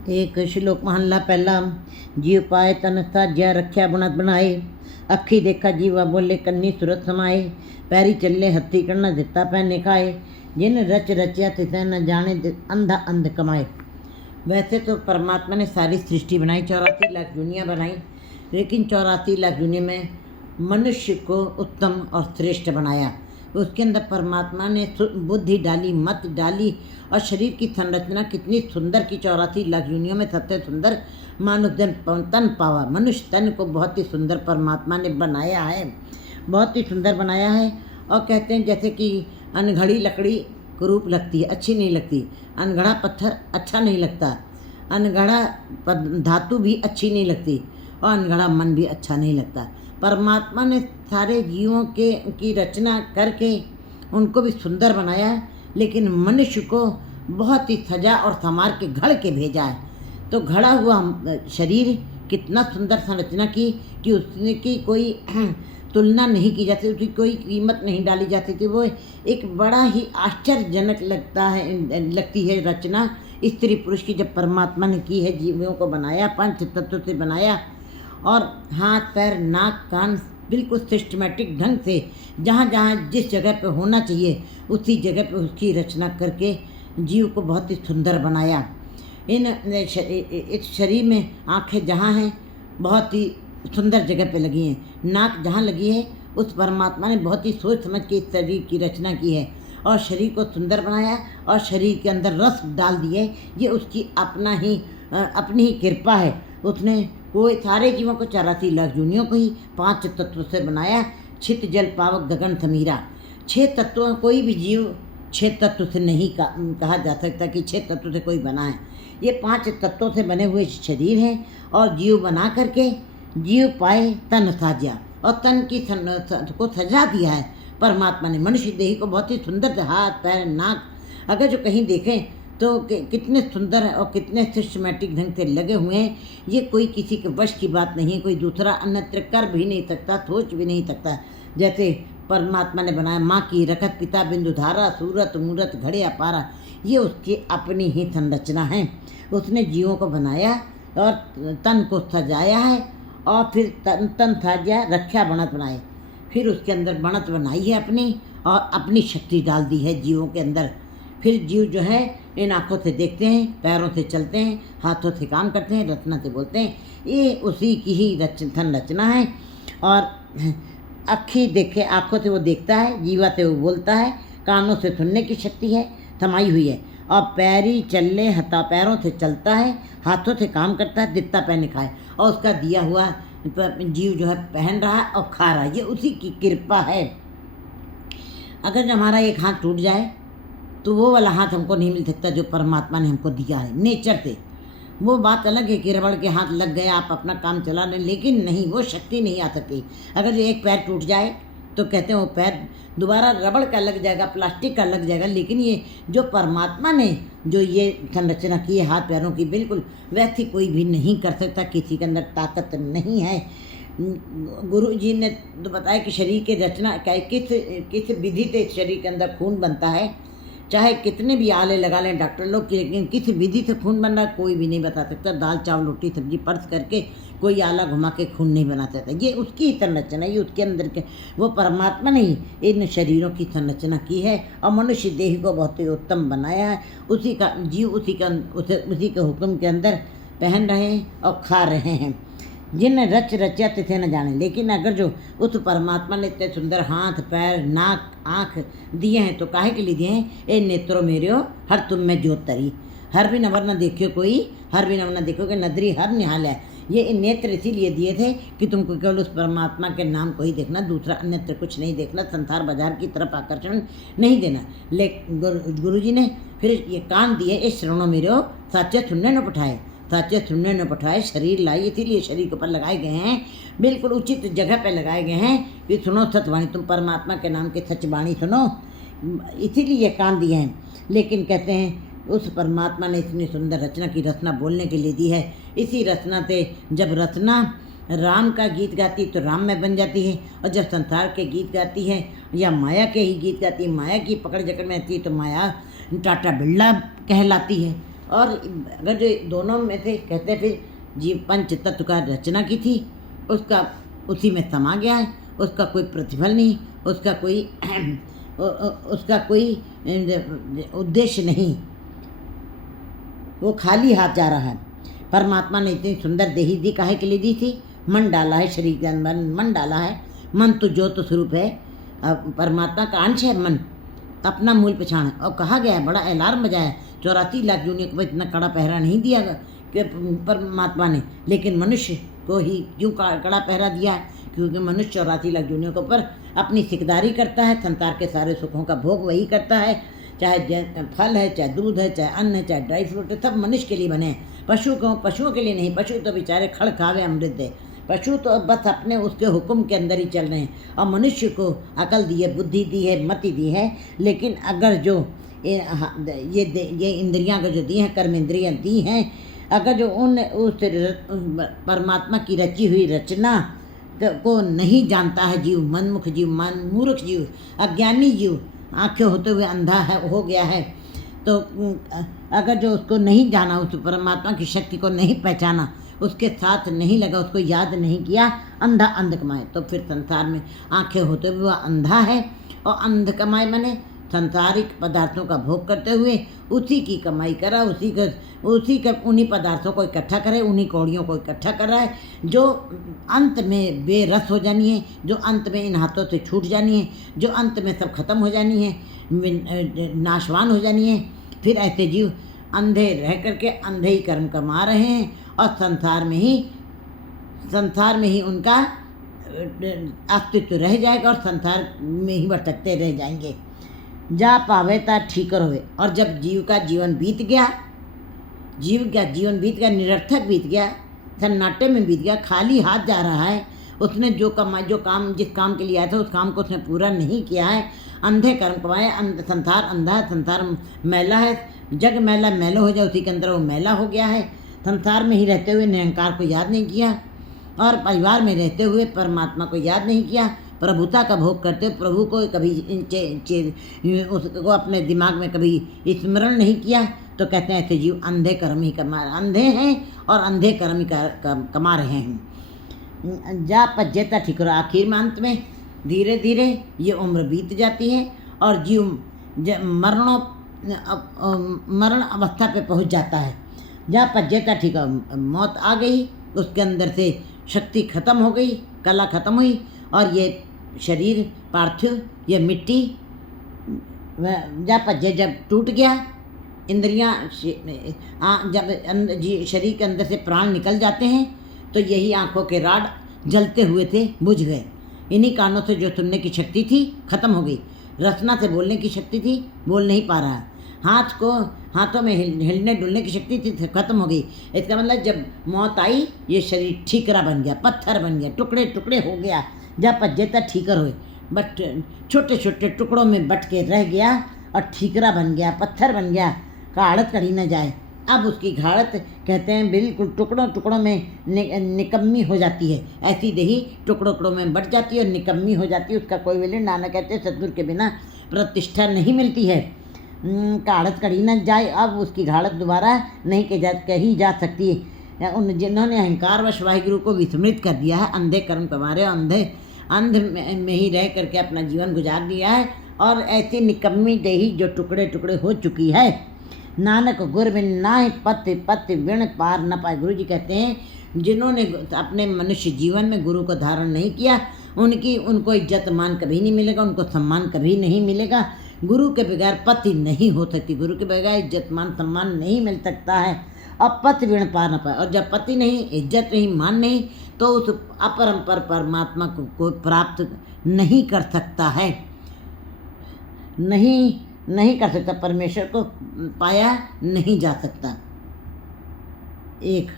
एक श्लोक महला पहला। जीव पाए तन साज्या रख्या बुनत बनाए। अखी देखा जीवा बोले कन्नी सूरत समाए। पैरी चले हत्थी करना दिता पैने खाए। जिन रच रचिया तिसे न जाने अंधा अंध कमाए। वैसे तो परमात्मा ने सारी सृष्टि बनाई, 84 लाख दुनिया बनाई, लेकिन 84 लाख दुनिया में मनुष्य को उत्तम और श्रेष्ठ बनाया। उसके अंदर परमात्मा ने बुद्धि डाली, मत डाली, और शरीर की संरचना कितनी सुंदर की 84 लाख दुनिया में सबसे सुंदर मानव तन पावा। मनुष्य तन को बहुत ही सुंदर परमात्मा ने बनाया है, बहुत ही सुंदर बनाया है। और कहते हैं जैसे कि अनघड़ी लकड़ी कुरूप लगती है, अच्छी नहीं लगती। अनगढ़ा पत्थर अच्छा नहीं लगता, अनगढ़ा धातु भी अच्छी नहीं लगती, और अनगढ़ा मन भी अच्छा नहीं लगता। परमात्मा ने सारे जीवों की रचना करके उनको भी सुंदर बनाया है, लेकिन मनुष्य को बहुत ही सजा और संवार के घड़ के भेजा है। तो घड़ा हुआ शरीर कितना सुंदर संरचना की कि उसने की कोई तुलना नहीं की जाती, उसकी कोई कीमत नहीं डाली जाती थी। वो एक बड़ा ही आश्चर्यजनक लगती है रचना स्त्री पुरुष की, जब परमात्मा ने की है। जीवों को बनाया, पंच तत्व से बनाया, और हाथ पैर नाक कान बिल्कुल सिस्टमेटिक ढंग से जहाँ जहाँ जिस जगह पे होना चाहिए उसी जगह पे उसकी रचना करके जीव को बहुत ही सुंदर बनाया। इस शरीर में आँखें जहाँ हैं बहुत ही सुंदर जगह पे लगी हैं, नाक जहाँ लगी है उस परमात्मा ने बहुत ही सोच समझ के इस शरीर की रचना की है, और शरीर को सुंदर बनाया और शरीर के अंदर रस डाल दिए। ये उसकी अपनी ही कृपा है। उसने कोई सारे जीवों को 84 लाख दुनिया को ही 5 तत्वों से बनाया। छित जल पावक गगन थमीरा। 6 तत्वों, कोई भी जीव 6 तत्व से नहीं कहा जा सकता कि 6 तत्व से कोई बना है। ये 5 तत्वों से बने हुए शरीर हैं, और जीव बना करके जीव पाए तन साजा, और तन की को सजा दिया है परमात्मा ने। मनुष्य देह को बहुत ही सुंदर से हाथ पैर नाक अगर जो कहीं देखें तो कितने सुंदर है और कितने सिस्टमेटिक ढंग से लगे हुए हैं। ये कोई किसी के वश की बात नहीं है, कोई दूसरा अन्यत्र कर भी नहीं सकता, सोच भी नहीं सकता। जैसे परमात्मा ने बनाया माँ की रखत पिता बिंदु धारा सूरत मूरत घड़े अपारा, ये उसकी अपनी ही संरचना है। उसने जीवों को बनाया और तन को सजाया है, और फिर तन साजा रक्षा बनत बनाए, फिर उसके अंदर बनत बनाई है अपनी, और अपनी शक्ति डाल दी है जीवों के अंदर। फिर जीव जो है इन आँखों से देखते हैं, पैरों से चलते हैं, हाथों से काम करते हैं, रचना से बोलते हैं। ये उसी की ही संरचना है। और अखी देखे, आँखों से वो देखता है, जीवा से वो बोलता है, कानों से सुनने की शक्ति है समाई हुई है, और पैरी चले हथा पैरों से चलता है, हाथों से काम करता है, दित्ता पहने खाए, और उसका दिया हुआ जीव जो है पहन रहा है और खा रहा है। ये उसी की कृपा है। अगर हमारा एक हाथ टूट जाए तो वो वाला हाथ हमको नहीं मिल सकता जो परमात्मा ने हमको दिया है नेचर से। वो बात अलग है कि रबड़ के हाथ लग गए, आप अपना काम चला लें, लेकिन नहीं, वो शक्ति नहीं आ सकती। अगर जो एक पैर टूट जाए तो कहते हैं वो पैर दोबारा रबड़ का लग जाएगा, प्लास्टिक का लग जाएगा, लेकिन ये जो परमात्मा ने जो ये संरचना की है हाथ पैरों की, बिल्कुल वैसी कोई भी नहीं कर सकता। किसी के अंदर ताकत नहीं है। गुरु जी ने तो बताया कि शरीर की रचना किस विधि से शरीर के अंदर खून बनता है। चाहे कितने भी आले लगा लें डॉक्टर लोग की, लेकिन किस विधि से खून बन रहा है कोई भी नहीं बता सकता। दाल चावल रोटी सब्जी पर्स करके कोई आला घुमा के खून नहीं बना सकता। ये उसकी ही संरचना, ये उसके अंदर के वो परमात्मा ने इन शरीरों की संरचना की है, और मनुष्य देह को बहुत ही उत्तम बनाया है। उसी का जीव उसी के हुक्म के अंदर पहन रहे हैं और खा रहे हैं। जिन रच रचा तिथे न जाने, लेकिन अगर जो उस परमात्मा ने इतने सुंदर हाथ पैर नाक आँख दिए हैं तो काहे के लिए दिए हैं? ए नेत्रो मेरे हर तुम में ज्योत तरी, हर भी नवर न देखियो कोई, हर भी नवर न देखो कि नदरी हर निहाल है। ये नेत्र इसीलिए दिए थे कि तुमको केवल उस परमात्मा के नाम को ही देखना, दूसरा अन्यत्र कुछ नहीं देखना, संसार बाजार की तरफ आकर्षण नहीं देना। गुरु जी ने फिर ये कान दिए, इस श्रवणों मेरे सच्चे सुनने न पठाए, सच्चे सुनने न पठाए शरीर लाई, इसीलिए शरीर के ऊपर लगाए गए हैं, बिल्कुल उचित जगह पे लगाए गए हैं कि सुनो सतवाणी, तुम परमात्मा के नाम के सचवाणी सुनो, इसीलिए कान दिए हैं। लेकिन कहते हैं उस परमात्मा ने इतनी सुंदर रचना की, रचना बोलने के लिए दी है। इसी रचना से जब रचना राम का गीत गाती तो राम में बन जाती है, और जब संसार के गीत गाती है या माया के ही गीत गाती है, माया की पकड़ जकड़ में आती है तो माया टाटा बिरला कहलाती है। और अगर जो दोनों में से कहते फिर जीव पंच तत्व का रचना की थी, उसका उसी में समा गया है, उसका कोई प्रतिफल नहीं, उसका कोई उद्देश्य नहीं, वो खाली हाथ जा रहा है। परमात्मा ने इतनी सुंदर देही दी काहे के लिए दी थी? मन डाला है शरीर के अंदर, मन डाला है। मन तो ज्योत स्वरूप है, परमात्मा का अंश है मन, अपना मूल पहचान है। और कहा गया है, बड़ा अलार्म बजाया है, 84 लाख योनियों को इतना कड़ा पहरा नहीं दिया कि परमात्मा ने, लेकिन मनुष्य को ही क्यों कड़ा पहरा दिया है? क्योंकि मनुष्य 84 लाख योनियों के ऊपर अपनी सिकदारी करता है, संसार के सारे सुखों का भोग वही करता है, चाहे फल है, चाहे दूध है, चाहे अन्न है, चाहे ड्राई फ्रूट है, सब मनुष्य के लिए बने हैं। पशुओं के लिए नहीं, पशु तो बेचारे खड़ खावे अमृत है, पशु तो बस अपने उसके हुक्म के अंदर ही चल रहे हैं। और मनुष्य को अकल दी है, बुद्धि दी है, मति दी है, लेकिन अगर जो ये इंद्रियां जो दी हैं, कर्म इंद्रियां दी हैं, अगर जो उस परमात्मा की रची हुई रचना को नहीं जानता है जीव, मनमुख जीव, मूर्ख जीव, अज्ञानी जीव, आंखें होते हुए अंधा है हो गया है, तो अगर जो उसको नहीं जाना, उस परमात्मा की शक्ति को नहीं पहचाना, उसके साथ नहीं लगा, उसको याद नहीं किया, अंधा अंध कमाए, तो फिर संसार में आंखें होते हुए वह अंधा है। और अंध कमाए माने सांसारिक पदार्थों का भोग करते हुए उसी की कमाई करा, उसी का उन्हीं पदार्थों को इकट्ठा करे, उन्हीं कौड़ियों को इकट्ठा कर रहा है, जो अंत में बेरस हो जानी है, जो अंत में इन हाथों से छूट जानी है, जो अंत में सब खत्म हो जानी है, नाशवान हो जानी है। फिर ऐसे जीव अंधे रह करके अंधे ही कर्म कमा रहे हैं और संसार में ही उनका अस्तित्व रह जाएगा और संसार में ही भटकते रह जाएंगे। जा पावे ता ठीकर होवे। और जब जीव का जीवन बीत गया, निरर्थक बीत गया, सन्नाटे में बीत गया, खाली हाथ जा रहा है, उसने जिस काम के लिए आया था उस काम को उसने पूरा नहीं किया है, अंधे कर्म कमाए, संसार अंधा है, संसार मैला है, जग मैला मैलो हो जाए उसी के अंदर वो मैला हो गया है। संसार में ही रहते हुए निरंकार को याद नहीं किया और परिवार में रहते हुए परमात्मा को याद नहीं किया, प्रभुता का भोग करते हुए प्रभु को कभी उसको अपने दिमाग में कभी स्मरण नहीं किया, तो कहते हैं ऐसे जीव अंधे कर्म ही अंधे हैं और अंधे कर्म ही कमा रहे हैं। जा पज्जेता ठीक रहा। आखिर में अंत में धीरे धीरे ये उम्र बीत जाती है और जीव मरण अवस्था पे पहुंच जाता है। जा पज्जेता ठीक, मौत आ गई, उसके अंदर से शक्ति खत्म हो गई, कला खत्म हुई और ये शरीर पार्थिव, ये मिट्टी जा पज्जे जब टूट गया, इंद्रियां जब शरीर के अंदर से प्राण निकल जाते हैं, तो यही आंखों के राड जलते हुए थे बुझ गए, इन्हीं कानों से जो सुनने की शक्ति थी खत्म हो गई, रसना से बोलने की शक्ति थी बोल नहीं पा रहा, हाथों में हिलने डुलने की शक्ति थी खत्म हो गई। इसका मतलब जब मौत आई ये शरीर ठीकरा बन गया, पत्थर बन गया, टुकड़े टुकड़े हो गया। जब पज्जेता ठीकर हुए, बट छोटे छोटे टुकड़ों में बट के रह गया और ठीकरा बन गया, पत्थर बन गया, काढ़त कड़ी न जाए। अब उसकी घाड़त कहते हैं बिल्कुल टुकड़ों टुकड़ों में निकम्मी हो जाती है, ऐसी देही टुकड़ों टुकड़ों में बट जाती है और निकम्मी हो जाती है, उसका कोई वैल्यू। नानक कहते हैं सतगुरु के बिना प्रतिष्ठा नहीं मिलती है, काढ़त कड़ी न जाए। अब उसकी घाड़त दोबारा नहीं कही जा सकती है। जिन्होंने अहंकार व वाहिगुरु को विस्मृत कर दिया है, अंधे कर्म कमारे, अंध में ही रह करके अपना जीवन गुजार दिया है और ऐसी निकम्मी देही जो टुकड़े टुकड़े हो चुकी है। नानक गुर बिन नाय पति विण पार न पाए। गुरु जी कहते हैं जिन्होंने अपने मनुष्य जीवन में गुरु को धारण नहीं किया, उनको इज्जत मान कभी नहीं मिलेगा, उनको सम्मान कभी नहीं मिलेगा। गुरु के बगैर पति नहीं हो सकती, गुरु के बगैर इज्जत मान सम्मान नहीं मिल सकता है। अब पति विण पार न पाए, और जब पति नहीं, इज्जत नहीं, मान नहीं, तो उस अपरंपर परमात्मा को प्राप्त नहीं कर सकता है, नहीं कर सकता, परमेश्वर को पाया नहीं जा सकता। एक